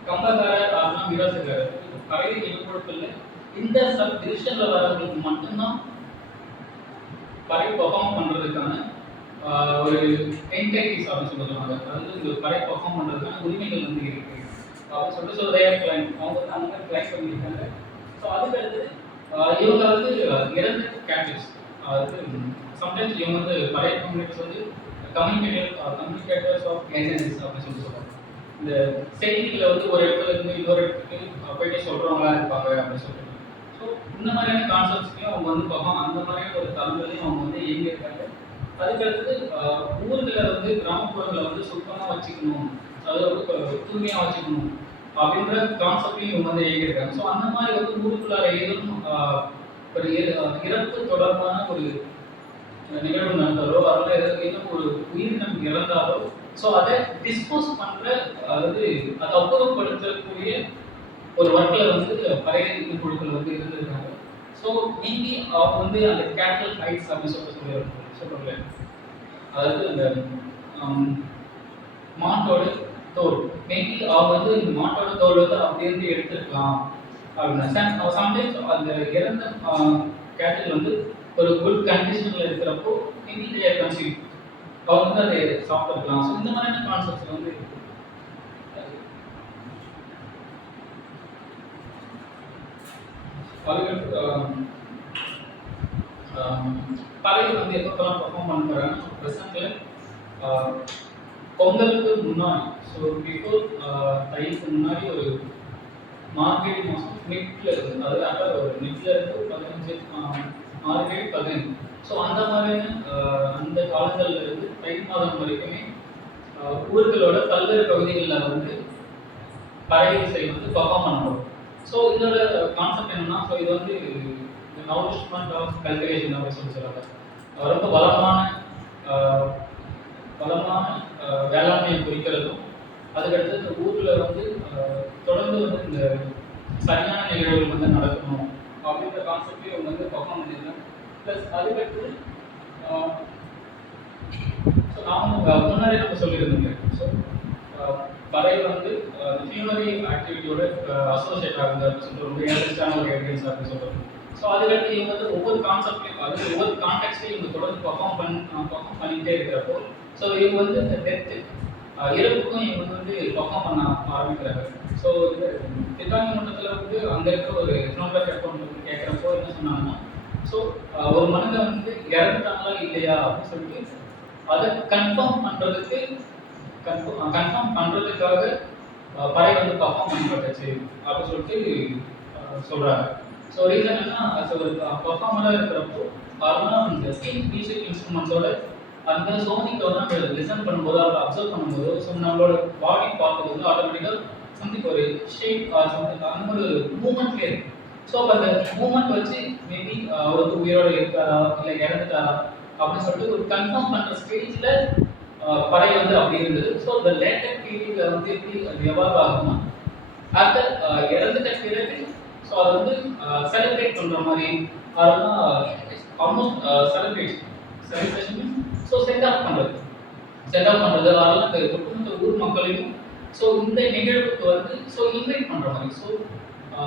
கம்பக்காரர் அப்படின்னா மிராசுக்காரர் கரையை எழுப்பொழுப்பில் இந்த சப் டிவிஷனில் வரவங்களுக்கு மட்டும்தான் படை பர்ஃபார்ம் பண்ணுறதுக்கான ஒரு என்டைட்டிஸ் அப்படின்னு சொல்லுவாங்க. அதாவது இந்த படை பர்ஃபார்ம் பண்ணுறதுக்கான உரிமைகள் வந்து இருக்கு அப்படின்னு சொல்லிட்டு ஸோ தேர் கிளைம் அவங்க வந்து அந்த மாதிரி கிளைம் பண்ணியிருக்காங்க. ஸோ அதுக்கடுத்து இவங்க வந்து இறந்த கேப்டிவ்ஸ், அதாவது சம்டைம்ஸ் இவங்க வந்து பழைய கம்யூனிட்டிஸ் வந்து கம்யூனிகேட்டர்ஸ் ஆஃப் ஏஜென்சிஸ் அப்படின்னு சொல்லி சொல்லுவாங்க. இந்த செய்திகளை வந்து ஒரு இடத்துல இருந்து இன்னொரு இடத்துக்கு போயிட்டு சொல்கிறவங்களா இருப்பாங்க அப்படின்னு சொல்லிட்டு. ஸோ இந்த மாதிரியான கான்செப்ட்ஸ்லையும் அவங்க வந்து பார்ப்போம், அந்த மாதிரியான ஒரு தளங்களையும் அவங்க வந்து இயங்கியிருக்காங்க. அதுக்கடுத்து ஊர்களை வந்து கிராமப்புறங்களை வந்து சுத்தமாக வச்சுக்கணும், அதாவது தூய்மையாக வச்சுக்கணும் அப்படின்ற கான்செப்டையும் இவங்க வந்து இயங்கியிருக்காங்க. ஸோ அந்த மாதிரி வந்து ஊருக்குள்ளார ஏதும் ஒரு இறப்பு தொடர்பான ஒரு நிகழ்வு நடந்தாலோ அதில் ஏதோ ஒரு உயிரினம் இறந்தாலோ ஸோ அதை டிஸ்போஸ் பண்ணுற, அதாவது அதை அப்புறப்படுத்தக்கூடிய ஒரு ஒர்க்கில் வந்து பழைய குழுக்கள் வந்து இருந்திருக்காங்க. ஸோ மேபி அவங்க வந்து அந்த கேட்டல் ஹைட்ஸ் அப்படின்னு சொல்லுவாங்க, அதாவது அந்த மாட்டோட தோல், மேபி அவங்க வந்து இந்த மாட்டோட தோல் வந்து அப்படியே எடுத்துருக்கலாம் அப்படின்னா. சம்டைம்ஸ் அந்த இறந்த கேட்டல் வந்து ஒரு குட் கண்டிஷனில் இருக்கிறப்போ மேபி கன்சியூம் அவங்க வந்து அதை சாப்பிட்டுருக்கலாம். ஸோ இந்த மாதிரியான கான்செப்ட்ஸ் வந்து அதுக்கடுத்து பறவை வந்து எப்போலாம் பர்ஃபார்ம் பண்ணுறாங்க ப்ரெசென்ட்டில் பொங்கலுக்கு முன்னாடி, ஸோ பிஃபோர் தைக்கு முன்னாடி ஒரு மார்கழி மாதம் மிட்ல இருந்து, அதாவது ஒரு மிட்ல இருந்து 15 மார்கழி 15. ஸோ அந்த மாதிரியான அந்த காலங்களில் இருந்து தை மாதம் வரைக்குமே ஊர்களோட பல்வேறு பகுதிகளில் வந்து பறவை இசை வந்து பர்ஃபார்ம் பண்ணுறோம். ஸோ இதோட கான்செப்ட் என்னன்னா, ஸோ இது வந்து நவுரிஷ்மெண்ட் ஆஃப் கல்டிவேஷன் அப்படின்னு சொல்லுவாங்க. ரொம்ப பலமான வேளாண்மையை குறிக்கிறதும், அதுக்கடுத்து இந்த ஊரில் வந்து தொடர்ந்து வந்து இந்த சரியான நிகழ்வுகள் வந்து நடக்கணும் அப்படின்ற கான்செப்டையும் அவங்க வந்து பர்ஃபார்ம் பண்ணியிருக்காங்க. ப்ளஸ் அதுக்கடுத்து ஸோ நாம முன்னாடி நம்ம சொல்லியிருந்தோங்க, ஸோ பறவை வந்து ஃபியூனரி ஆக்டிவிட்டியோட அசோசியேட் ஆகுது அப்படின்னு சொல்லிட்டு ரொம்ப ஏர்லிஸ்டான ஒரு எவிடன்ஸ் அப்படின்னு சொல்லுவாங்க. ஸோ அதுக்கடுத்து இவங்க வந்து ஒவ்வொரு கான்செப்ட்லையும், அதாவது ஒவ்வொரு கான்டெக்ட்லையும் இவங்க தொடர்ந்து பர்ஃபார்ம் பண்ணிகிட்டே இருக்கிறப்போ ஸோ இவங்க வந்து இந்த டெத்து இறப்புக்கும் இவங்க வந்து பர்ஃபார்ம் பண்ண ஆரம்பிக்கிறாங்க. ஸோ இது திட்டாங்கி மட்டத்தில் வந்து அங்கே இருக்கிற ஒரு எத்னோகிராஃபி அக்கௌண்ட் வந்து கேட்குறப்போ என்ன சொன்னாங்கன்னா, ஸோ ஒரு மனிதன் வந்து இறந்துட்டாங்களா இல்லையா அப்படின்னு சொல்லிட்டு அதை கன்ஃபார்ம் பண்ணுறதுக்காக பறவை வந்து பர்ஃபார்ம் பண்ணப்பட்டுச்சு அப்படின்னு சொல்லிட்டு சொல்கிறாங்க. ஸோ ரீசன் என்னன்னா, ஒரு பர்ஃபார்மராக இருக்கிறப்போ நார்மலாக அந்த ஸ்டீம் மியூசிக் இன்ஸ்ட்ருமெண்ட்ஸோட அந்த சோனிக்கை வந்து நம்ம லிசன் பண்ணும்போது, அதை அப்சர்வ் பண்ணும்போது, ஸோ நம்மளோட பாடி பார்க்கும்போது ஆட்டோமேட்டிக்காக சம்திங் ஒரு ஷேக் சம்திங் அந்த ஒரு மூமெண்ட்லேயே இருக்கு. ஸோ அப்போ அந்த மூமெண்ட் வச்சு மேபி அவர் வந்து உயிரோடு இருக்காரா இல்லை இறந்துட்டாரா அப்படின்னு சொல்லிட்டு ஒரு கன்ஃபார்ம் பண்ணுற ஸ்டேஜில் பறவை வந்து அப்படி இருந்தது. ஸோ இந்த லேட்டர் பீரியட்ல வந்து எப்படி அது எவால்வ் ஆகும்னா, அந்த இறந்துட்ட பிறகு ஸோ அதை வந்து செலிப்ரேட் பண்ணுற மாதிரி, அதெல்லாம் almost celebration so send off பண்ணுறது அதெல்லாம் இந்த ஒட்டுமொத்த ஊர் மக்களையும் ஸோ இந்த நிகழ்வுக்கு வந்து ஸோ இன்வைட் பண்ணுற மாதிரி. ஸோ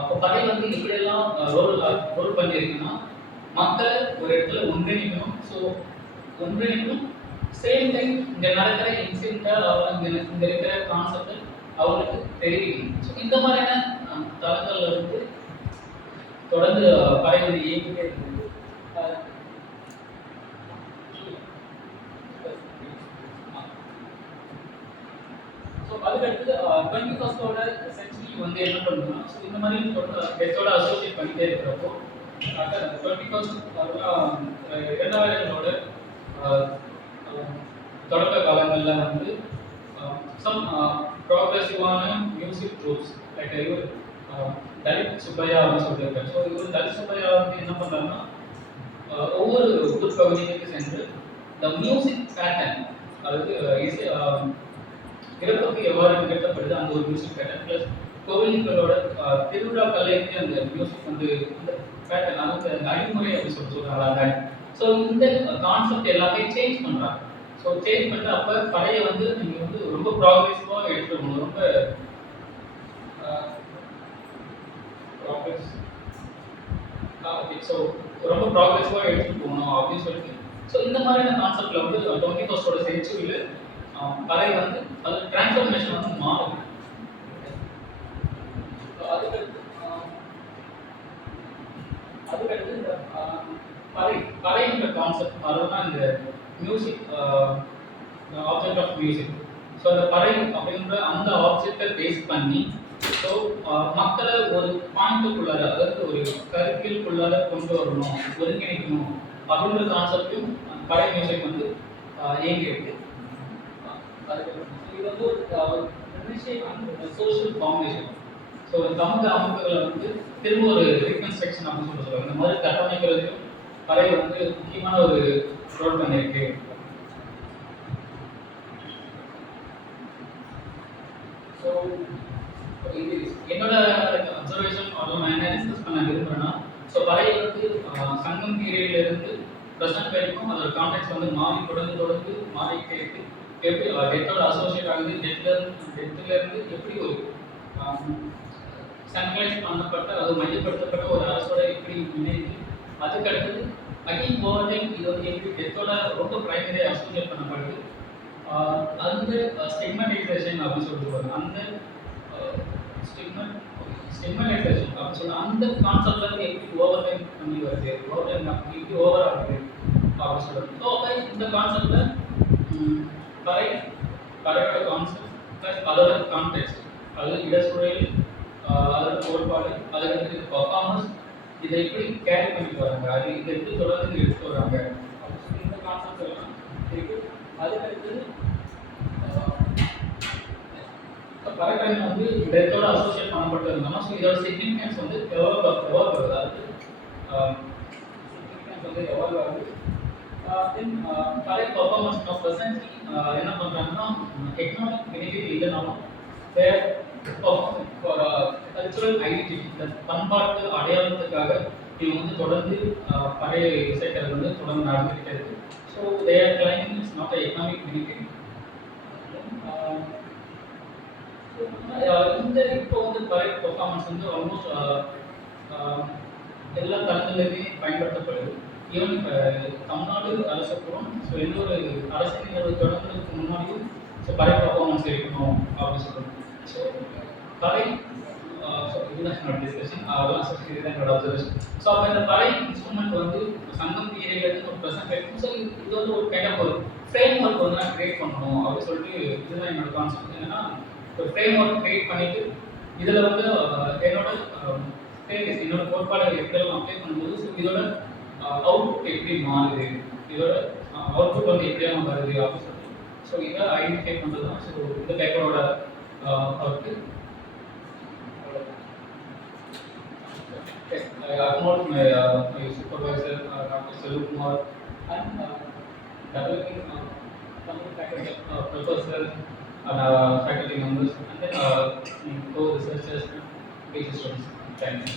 இப்போ பறவை வந்து எப்படியெல்லாம் ரோல் பண்ணியிருக்குன்னா, மக்களை ஒரு இடத்துல ஒன்றிணைக்கணும். ஸோ ஒன்றிணைக்கணும், சேம் டைம் இங்கே நடக்கிற இன்சிடென்ட்டை இங்கே இருக்கிற கான்செப்டை அவங்களுக்கு தெரிவிக்கணும். ஸோ இந்த மாதிரியான தளங்களில் வந்து தொடர்ந்து பறவை வந்து இயங்கிட்டே இருக்குது. ஸோ அதுக்கடுத்து 21st சென்ச்சுரி வந்து என்ன பண்ணுதுன்னா, ஸோ இந்த மாதிரி டெத்தோட அசோசியேட் பண்ணிட்டே இருக்கிறப்போ 21st அதெல்லாம் 2000களோட தொடக்க காலங்களில் வந்து சம் ப்ராக்ரெசிவான மியூசிக் குரூப்ஸ் லைக் இவர் தலித் சுப்பையா அப்படின்னு சொல்லியிருக்காரு. ஸோ இவர் தலித் சுப்பையா வந்து என்ன பண்ணுறாருன்னா, ஒவ்வொரு ஊர் பகுதிகளுக்கு சென்று த மியூசிக் பேட்டர்ன், அதாவது இசை இறப்புக்கு எவ்வாறு நிகழ்த்தப்படுது அந்த ஒரு மியூசிக் பேட்டர்ன் ப்ளஸ் கோவில்களோட திருவிழாக்கள்லேருந்து அந்த மியூசிக் வந்து அந்த பேட்டர்ன் அந்த அடிமுறை அப்படின்னு சொல்கிறாங்க. ஸோ இந்த கான்செப்ட் எல்லாமே சேஞ்ச் பண்ணுறாங்க. ஸோ சேஞ்ச் பண்ண அப்போ பழைய வந்து நீங்கள் வந்து ரொம்ப ப்ராக்ரெசிவாக எடுத்துட்டு போகணும். ரொம்ப ப்ராக்ரெஸ் ஓகே. ஸோ ரொம்ப ப்ராக்ரெசிவாக எடுத்துகிட்டு போகணும் அப்படின்னு சொல்லிட்டு ஸோ இந்த மாதிரியான கான்செப்டில் வந்து 21st சென்ச்சுரியில் பழைய வந்து அது டிரான்ஸ்ஃபர்மேஷன் வந்து மாறுது. அதுக்கடுத்து இந்த பழையன்ற கான்செப்ட் அதுதான் இந்த music object of music. So அந்த பறை அப்படின்ற அந்த ஆப்ஜெக்டை பேஸ் பண்ணி ஸோ மக்களை ஒரு பாயிண்ட்டுக்குள்ளார, அதாவது ஒரு கருத்திற்குள்ளார கொண்டு வரணும், ஒருங்கிணைக்கணும் அப்படின்ற கான்செப்டும் பறை மியூசிக் வந்து இயங்கி இருக்கு. இது வந்து ஒரு சோஷியல் ஃபவுண்டேஷன். ஸோ சமூக அமைப்புகளை வந்து திரும்ப ஒரு ரீகன்ஸ்ட்ரக்ஷன் அப்படின்னு சொல்லுவாங்க. இந்த மாதிரி கட்டமைக்கிறதுக்கும் பறை வந்து முக்கியமான ஒரு ரோல் பண்ணியிருக்கு. ஸோ இது என்னோட அப்சர்வேஷன் நான் என்ன டிஸ்கஸ் பண்ண விரும்புகிறேன்னா, ஸோ பறை வந்து சங்கம் பீரியட்லேருந்து ப்ரெசென்ட் வரைக்கும் அதோட கான்டெக்ட் வந்து மாறி தொடர்ந்து மாறிக்கிட்டே இருக்கு. எப்படி டெத்தோட அசோசியேட் ஆகுது, டெத்துலேருந்து எப்படி ஒரு சென்ட்ரலைஸ் பண்ணப்பட்ட அது மையப்படுத்தப்பட்ட ஒரு அரசோட எப்படி இணைந்து அதுக்கடுத்தது அகைன் ஓவர் டைம் இது வந்து எப்படி டெத்தோட ரொம்ப பிரைமரியாக அசோசியேட் பண்ணப்படுது. அந்த ஸ்டிக்மடைசேஷன் அப்படின்னு சொல்லிட்டு அந்த ஸ்டிக்மடைசேஷன் அப்படின்னு சொல்லி அந்த கான்செப்ட்ல இருந்து எப்படி ஓவர் டைம் பண்ணி வருது, ஓவர் டைம் எப்படி ஓவர் ஆகுது அப்படின்னு சொல்லுறது. ஸோ அப்போ இந்த கான்செப்ட்ல பறையோட கான்செப்ட் ப்ளஸ் அதோட கான்டெக்ட், அதாவது இடசூழல், அதோட கோட்பாடு, அதுக்கடுத்து பர்ஃபார்மன்ஸ், இதை எப்படி கேரி பண்ணிட்டு வராங்க, அது இதை எப்படி தொடர்ந்து எடுத்துட்டு வராங்க அப்படின்னு சொல்லி இந்த கான்செப்ட் எல்லாம் இருக்கு. அதுக்கடுத்தது பறைக்கலை வந்து டெத்தோட அசோசியேட் பண்ணப்பட்டு இருந்தாலும் ஸோ இதோட சிக்னிஃபிகன்ஸ் வந்து எவால்வ் ஆகுது. அதாவது சிக்னிஃபிகன்ஸ் வந்து எவால்வ் ஆகுது. தென் பறை பர்ஃபார்மன்ஸ் ப்ரெசென்ட்லி என்ன பண்ணுறாங்கன்னா எக்கனாமிக் பெனிஃபிட் இல்லைனாலும் தேர் பர்ஃபார்ம் ஃபார் கல்ச்சுரல் ஐடென்டிட்டி, இந்த பண்பாட்டு அடையாளத்துக்காக இவங்க வந்து தொடர்ந்து பழைய இசைக்கிறது வந்து தொடர்ந்து நடந்துகிட்டே இருக்கு. So they're claiming it's not a economic benefit. இந்த இப்போ வந்து பறை பர்ஃபார்மன்ஸ் வந்து ஆல்மோஸ்ட் எல்லா தளங்களிலுமே பயன்படுத்தப்படுது. ஈவன் இப்போ தமிழ்நாடு அரசுக்கும் ஸோ எந்த ஒரு அரசு நிகழ்வு தொடங்குறதுக்கு முன்னாடியும் ஸோ பறை பர்ஃபார்மன்ஸ் இருக்கணும் அப்படின்னு சொல்லுவாங்க. ஸோ பறை ஸோ இதுதான் என்னோட டிஸ்கஷன், அதெல்லாம் சொல்லி இதுதான் என்னோட அப்சர்வேஷன். ஸோ அப்போ இந்த பறை இன்ஸ்ட்ருமெண்ட் வந்து சங்கம் பீரியட்லேருந்து ஒரு ப்ரெசென்ட் ஆகிடும். ஸோ இது வந்து ஒரு கைண்ட் ஆஃப் ஒரு ஃப்ரேம் ஒர்க் வந்து நான் கிரியேட் பண்ணணும் அப்படின்னு சொல்லிட்டு இதுதான் என்னோட கான்செப்ட். என்னன்னா ஒரு ஃப்ரேம் ஒர்க் கிரியேட் பண்ணிட்டு இதில் வந்து என்னோட என்னோட கோட்பாடுகள் எப்படியெல்லாம் அப்ளை பண்ணும்போது ஸோ இதோட அவுட்புட் எப்படி மாறுது, இதோட அவுட்புட் வந்து எப்படியெல்லாம் வருது அப்படின்னு சொல்லிட்டு ஸோ இதை ஐடென்டிஃபை பண்ணுறது தான் ஸோ இந்த பேப்பரோட work. I acknowledge my supervisor, Dr. Selvakumar, and developing faculty, professor and faculty members, and then co-researchers and PhD students. Thank you.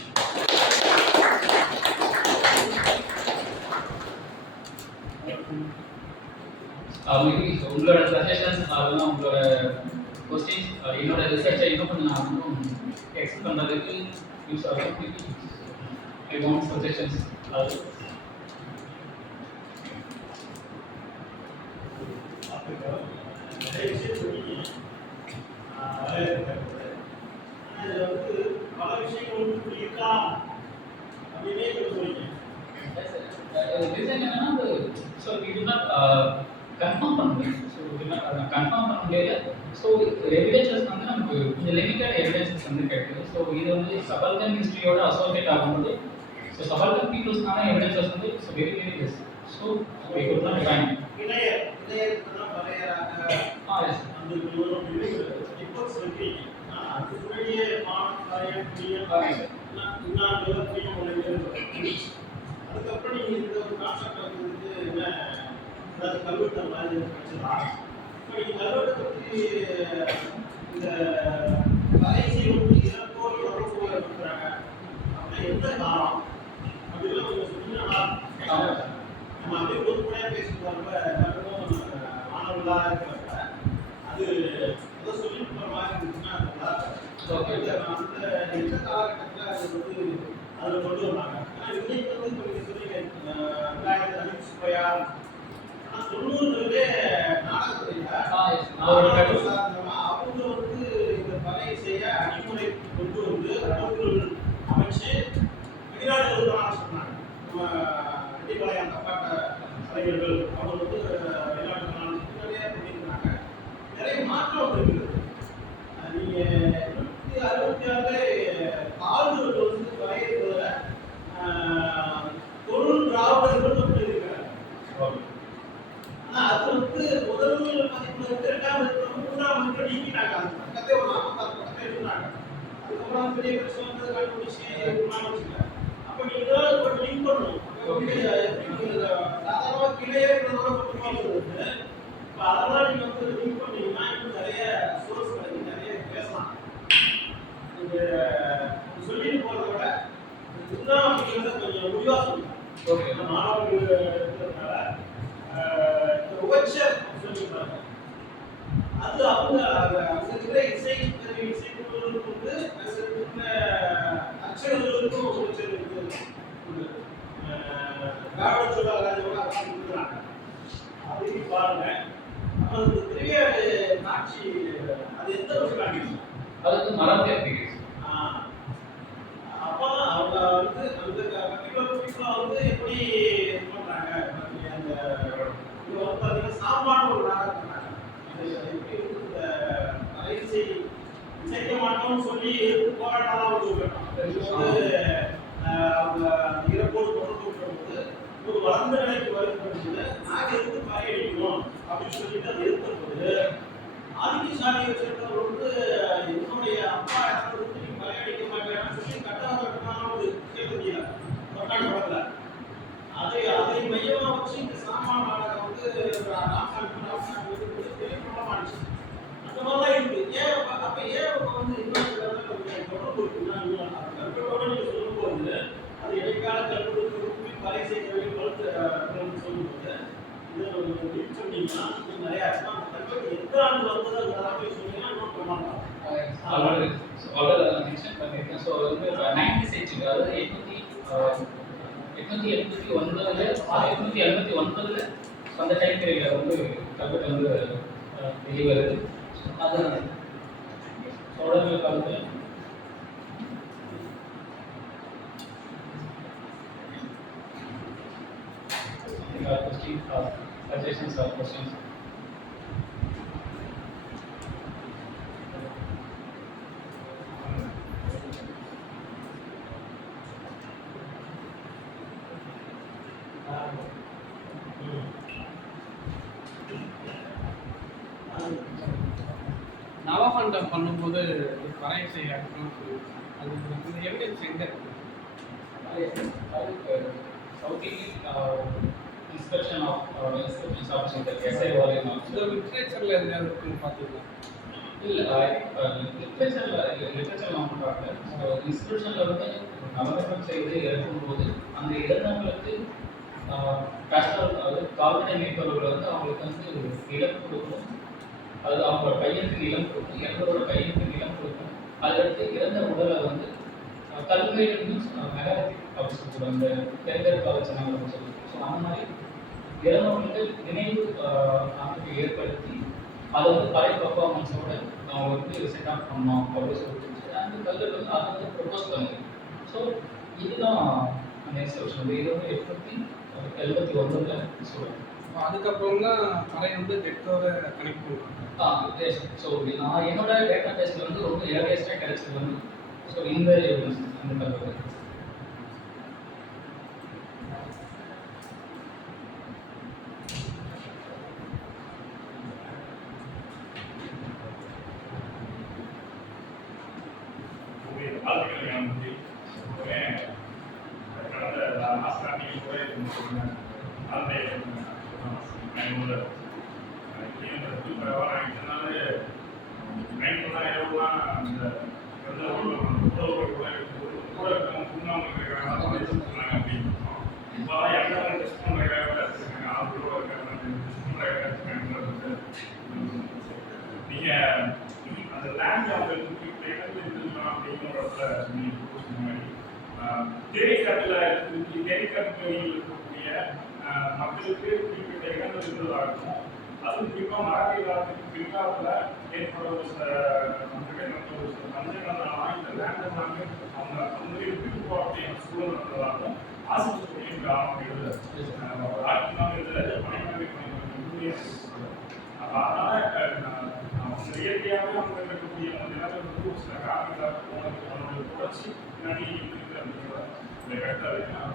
Maybe உங்களோட சஜஷன்ஸ் அதெல்லாம் உங்களோட கொஸ்டின்ஸ் என்னோட ரிசர்ச்சை இன்னும் கொஞ்சம் நான் இன்னும் எக்ஸ்பிளைன் பண்ணுறதுக்கு யூஸ் ஆகும். I want suggestions. So we do not confirm on this. So we do not அதை கன்ஃபார்ம் பண்ண முடியல. ஸோ எவிடன்சஸ் வந்து நமக்கு கொஞ்சம் லிமிட்டட் எவிடன்சஸ் வந்து கிடைக்குது. ஸோ இது வந்து சபல்கன் ஹிஸ்ட்ரியோட அசோசியேட் ஆகும்போது ஸோ சபல்கன் பீப்புள்ஸ்க்கான எவிடன்சஸ் வந்து so very very less. So we could not find. இணையத்துலாம் வரையறாங்க. எஸ். அந்த ரிப்போர்ட்ஸ் வைக்கிறீங்க. அதுக்கு முன்னாடியே மாணவர்கள் அதுக்கப்புறம் நீங்க இந்த ஒரு கான்செப்ட் வந்து என்ன அதாவது கல்வெட்டு மாதிரி வச்சுதான். இப்போ நீங்க கல்வெட்டை பற்றி இந்த கலைசி வந்து இறப்போ இறப்போ இருக்கிறாங்க அப்படின்னா எந்த காலம் அப்படிலாம் கொஞ்சம் சொன்னீங்கன்னா நம்ம அப்படியே பொதுப்படையாக பேசிட்டு வரப்ப எல்லாருக்கும் மாணவர்களாக இருக்கிறப்ப அது ஏதோ சொல்லிட்டு போகிற மாதிரி இருந்துச்சுன்னா அந்த எந்த காலகட்டத்தில் அது வந்து அதில் கொண்டு வந்தாங்க. ஆனால் இன்னைக்கு வந்து இப்போ நீங்கள் சொன்னீங்க 2005 ஆனால் 90லே நாடகத்துறையில் அவங்க வந்து இந்த பழைய செய்ய அடிமுறை கொண்டு வந்து கோவில்கள் அமைச்சு வெளிநாடுகள் தான் சொன்னாங்க. நம்ம கண்டிப்பாக அந்த அப்பாட்ட கலைஞர்கள் அவங்க வந்து வெளிநாட்டு நிறைய பண்ணியிருந்தாங்க. நிறைய மாற்றம் இருக்குது. நீங்கள் 1966 கால்கள் வந்து வரைகிறதுல தொழில் திராவிடர்கள் வந்து இருக்கிறாங்க. ஆனால் அது வந்து முதல் மதிப்பில் இருந்து 2வது 3வது நீக்கிட்டாங்க. அந்த பக்கத்தை ஒரு 46 பக்கத்தை எடுத்துனாங்க. அதுக்கப்புறம் பெரிய பிரச்சனை வந்து கண்டுபிடிச்சி வச்சுக்கல. அப்போ நீங்கள் இப்போ லிங்க் பண்ணணும். சாதாரணமாக கிளையே இருக்கிறதோட வந்து இப்போ அதெல்லாம் நீங்கள் வந்து லிங்க் பண்ணீங்கன்னா இன்னும் நிறைய சோர்ஸ் கிடைக்கும், நிறைய பேசலாம். நீங்கள் சொல்லிட்டு போகிறத விட இதுதான் அப்படிங்கிறத கொஞ்சம் முடிவாக சொல்லுங்கள். மாணவர்கள் இருக்கிறதுனால இந்த உபச்சர் சொல்லியிருப்பாங்க. அது அவங்க அங்கே இருக்கிற இசைக்குழுவுக்கு வந்து இருக்கிற அச்சகர்களுக்கும் உபச்சர் இருக்குது. திராவிட சொல்லாதோட அவங்க கொடுக்குறாங்க. அதையும் பாருங்க. அது பெரிய காட்சி அது எந்த வருஷம் காட்டிச்சு? அதுக்கு மரத்தை அப்பதான் அவங்க வந்து அந்த பர்டிகுலர் பீப்புளா வந்து எப்படி பண்றாங்க அந்த இது வந்து பாத்தீங்கன்னா சாப்பாடு ஒரு நாடகம் பண்ணாங்க. எப்படி இந்த அரைசை இசைக்க மாட்டோம்னு சொல்லி போராட்டம் வந்து அவங்க இறப்போடு தொடர்பு விட்டும்போது ஒரு வளர்ந்த நிலைக்கு வரும்போது நாங்கள் எதுக்கு பறையடிக்கணும் அப்படின்னு சொல்லிட்டு அதை எதிர்த்தபோது ஆதிக்கசாலியை சேர்ந்தவர் வந்து என்னுடைய அப்பா இறந்ததுக்கு நீ பறையடிக்க மாட்டேன்னு சொல்லி கட்டாக ஒரு கேள்வியில படத்தில் அதை மையமாக வச்சு இந்த சாமான நாடகம் வந்து பெரிய பிரபலமாச்சு. அந்த மாதிரிலாம் இருக்கு. ஏன் அப்போ ஏன் வந்து இன்னும் தொடர்பு இருக்குன்னா கல்வெட்டோட நீங்கள் சொல்லும்போது அது இடைக்கால கல்வெட்டு பறை செய்கிறவர்கள் வளர்த்து சொல்லும்போது இதை சொன்னீங்கன்னா நிறைய கல்வெட்டு எந்த ஆண்டு வந்தது அந்த சொன்னீங்கன்னா இன்னும் பிரமாணம். பண்ணியிருக்கேன். ஸோ வந்து 90s செஞ்சுங்க, அதாவது 879 அந்த டைம் பீரியட்ல வந்து கல்வெட்டு வந்து வெளிவருது. அதுதான் தொடர்பு காலத்தில் suggestions or questions. நவகண்டம் பண்ணும்போது வரைய செய்ய அது இந்த எவிடன்ஸ் எங்கே இருக்கு? South inspection of inspections of SI volume of லிட்ரேச்சரில் எதாவது இருக்குன்னு பார்த்துக்கலாம். இல்லை லிட்ரேச்சர் நம்ம பார்க்கல. இன்ஸ்டியூஷனில் வந்து நவகண்டம் செய்து இறக்கும்போது அந்த இறந்தவங்களுக்கு பேஸ்டர் அதாவது கால்நடை மீட்பவர்கள் வந்து அவங்களுக்கு வந்து இழப்பு கொடுக்கணும். அது அவங்களோட பையனுக்கு இளம் கொடுக்கணும், இறந்தவரோட பையனுக்கு இளம் கொடுக்கணும். அதுக்கடுத்து இறந்த உடலை வந்து கல்வெட்டு மீன்ஸ் மெகாலித்திக் அப்படின்னு சொல்லுவாங்க, அந்த பெருங்கற்கால சின்னங்கள் அப்படின்னு சொல்லுவாங்க. ஸோ அந்த மாதிரி இறந்தவங்களுக்கு நினைவு அமைப்பை ஏற்படுத்தி அதை வந்து பழைய பர்ஃபார்மன்ஸோட அவங்க வந்து செட் ஆஃப் பண்ணோம் அப்படின்னு சொல்லிட்டு அந்த கல்வெட்டு வந்து அதை வந்து ப்ரொப்போஸ் பண்ணுது. ஸோ இதுதான் அந்த இன்ஸ்டியூஷன் வந்து இது வந்து 879 சொல்லுவாங்க. அதுக்கப்புறம் தான் பறை வந்து டெக்டோட கனெக்ட் பண்ணுவாங்க. எஸ். ஸோ நான் என்னோட டேட்டா பேஸில் வந்து ரொம்ப ஏர்லியஸ்ட்டாக கிடைச்சது வந்து ஸோ இந்த எவிடன்ஸ் அந்த தகவல். நீங்க அந்த லேண்ட் அவங்களுக்கு தேடிக்கட்டில் இருக்கக்கூடிய மக்களுக்கு குறிப்பிட்ட இடங்கள் இருந்ததாகவும் அதுவும் குறிப்பாக மராட்டிய காலத்துக்கு பிற்காலத்தில் ஏற்படும் மஞ்சள் இந்த லேண்ட் எல்லாமே அவங்க அவங்களே விட்டு போகக்கூடிய சூழல் இருந்ததாகவும் ஆசிரியக்கூடிய கிராமம் எழுதுறது ஆட்சியாக எழுதுறது பணிமனை அதனால அவங்க இயற்கையாகவே அவங்க இருக்கக்கூடிய அந்த நிலங்கள் வந்து ஒரு சில காரணங்களாக போனதுக்கு அவங்களுடைய தொடர்ச்சி பின்னாடி இருக்குது அப்படிங்கிறத இந்த கருத்தை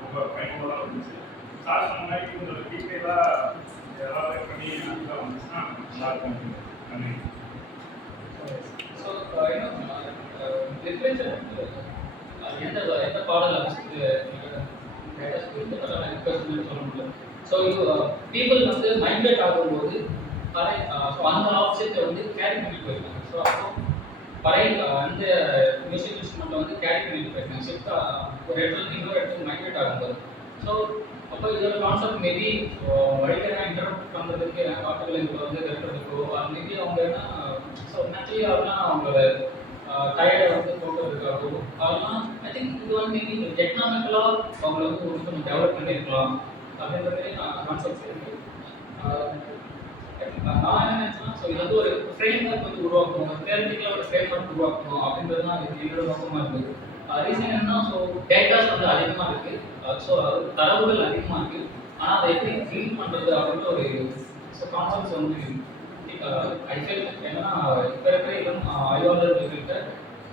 ரொம்ப பயனுள்ளதாக இருந்துச்சு. சார் சொன்ன மாதிரி கொஞ்சம் டீட்டெயிலாக ஏதாவது பண்ணி நல்லா வந்துச்சுன்னா நல்லா இருக்கும். நன்றி. ஸோ லிட்ரேச்சர் எந்த பாடல் சொல்ல முடியல. ஸோ பீப்புள் வந்து மைக்ரேட் ஆகும்போது பறை ஸோ அந்த ஆப்ஜெக்டை வந்து கேரி பண்ணிட்டு போயிருக்காங்க. ஸோ அப்போ பறை அந்த மியூசிக் இன்ஸ்ட்ருமெண்ட்டை வந்து கேரி பண்ணிட்டு போயிருக்காங்க. ஷிஃப்டாக ஒரு இடத்துல இன்னொரு இடத்துக்கு மைக்ரேட் ஆகும்போது. ஸோ அப்போ இதோட கான்செப்ட் மேபி வழிகளாக இன்டர்ப்ட் பண்ணுறதுக்கு பாட்டுகள் இப்போ வந்து கட்டுறதுக்கோ மேபி அவங்க என்ன ஸோ நேச்சுரலி அதெல்லாம் அவங்களோட டயர்டை வந்து போக்குறதுக்காகவோ அதெல்லாம் ஐ திங்க் இது வந்து மேபி எக்கனாமிக்கலாக அவங்கள வந்து கொஞ்சம் டெவலப் பண்ணியிருக்கலாம் அப்படின்ற மாதிரி கான்செப்ட்ஸ் இருக்குது. நான் என்ன நினைச்சேன்னா ஸோ இது வந்து ஒரு ஃப்ரேம் ஒர்க் வந்து உருவாக்கணும், தியரட்டிக்கலாக ஒரு ஃப்ரேம் ஒர்க் உருவாக்கணும் அப்படின்றது தான் இது என்னோட நோக்கமாக இருந்தது. ரீசன் என்னன்னா ஸோ டேட்டாஸ் வந்து அதிகமாக இருக்குது, ஸோ தரவுகள் அதிகமாக இருக்குது, ஆனால் அதை எப்படி ஃபீல் பண்ணுறது அப்படின்ற ஒரு ஸோ கான்செப்ட்ஸ் வந்து ஐ ஃபீல் ஏன்னா இப்போ இருக்கிற இளம் ஆய்வாளர்கள்கிட்ட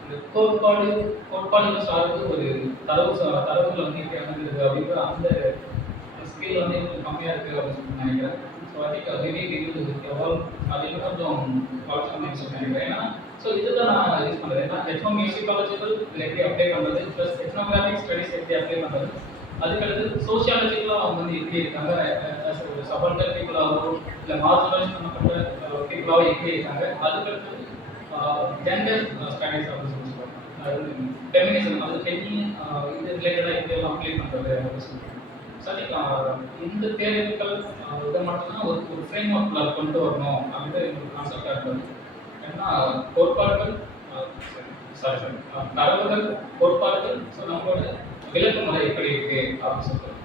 இந்த கோட்பாடுகள் சார்ந்து ஒரு தரவுகள் வந்து எப்படி அமைகிறது அப்படின்ற அந்த ஸ்கில் வந்து கொஞ்சம் கம்மியாக இருக்குது அப்படின்னு நினைக்கிறேன். ஸோ ஐ திங்க் மேபி அது இன்னும் கொஞ்சம் வளர்ச்சி நினைக்கிறேன். ஏன்னா ஸோ இதுதான் நான் யூஸ் பண்ணுறேன். ஏன்னா எத்னோ மியூசிக்காலஜிக்கல் எப்படி அப்ளை பண்ணுறது, ப்ளஸ் எத்னோகிராஃபிக் ஸ்டடிஸ் எப்படி அப்ளை பண்ணுறது, அதுக்கடுத்து சோஷியாலஜிக்கலாக அவங்க வந்து எப்படி இருக்காங்க, ஒரு சபல்டல் பீப்புளாகவோ இல்லை மார்ஜினலைஸ் பண்ணப்பட்ட பீப்புளாகவோ எப்படி இருக்காங்க, அதுக்கடுத்து ஜெண்டர் ஸ்டடிஸ் அப்படின்னு சொல்லி சொல்லுவாங்க. அது ஃபெமினிசம், அது பெண்ணி இது ரிலேட்டடாக எப்படியெல்லாம் அப்ளை பண்ணுறது அப்படின்னு சொல்லுவாங்க. சரி இந்த தேர்வுகள் இதை மட்டும்தான் ஒரு ஃப்ரேம் ஒர்க்கில் கொண்டு வரணும் அப்படின்ட்டு எங்களுக்கு கான்செப்டாக இருந்தது. ஏன்னா கோட்பாடுகள் தரவுகள் கோட்பாடுகள் ஸோ நம்மளோட விளக்க முறை எப்படி இருக்கு அப்படின்னு சொல்லுவோம்.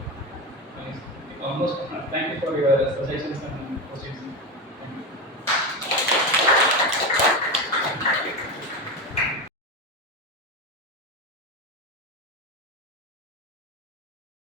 Almost thank you for your suggestions and questions.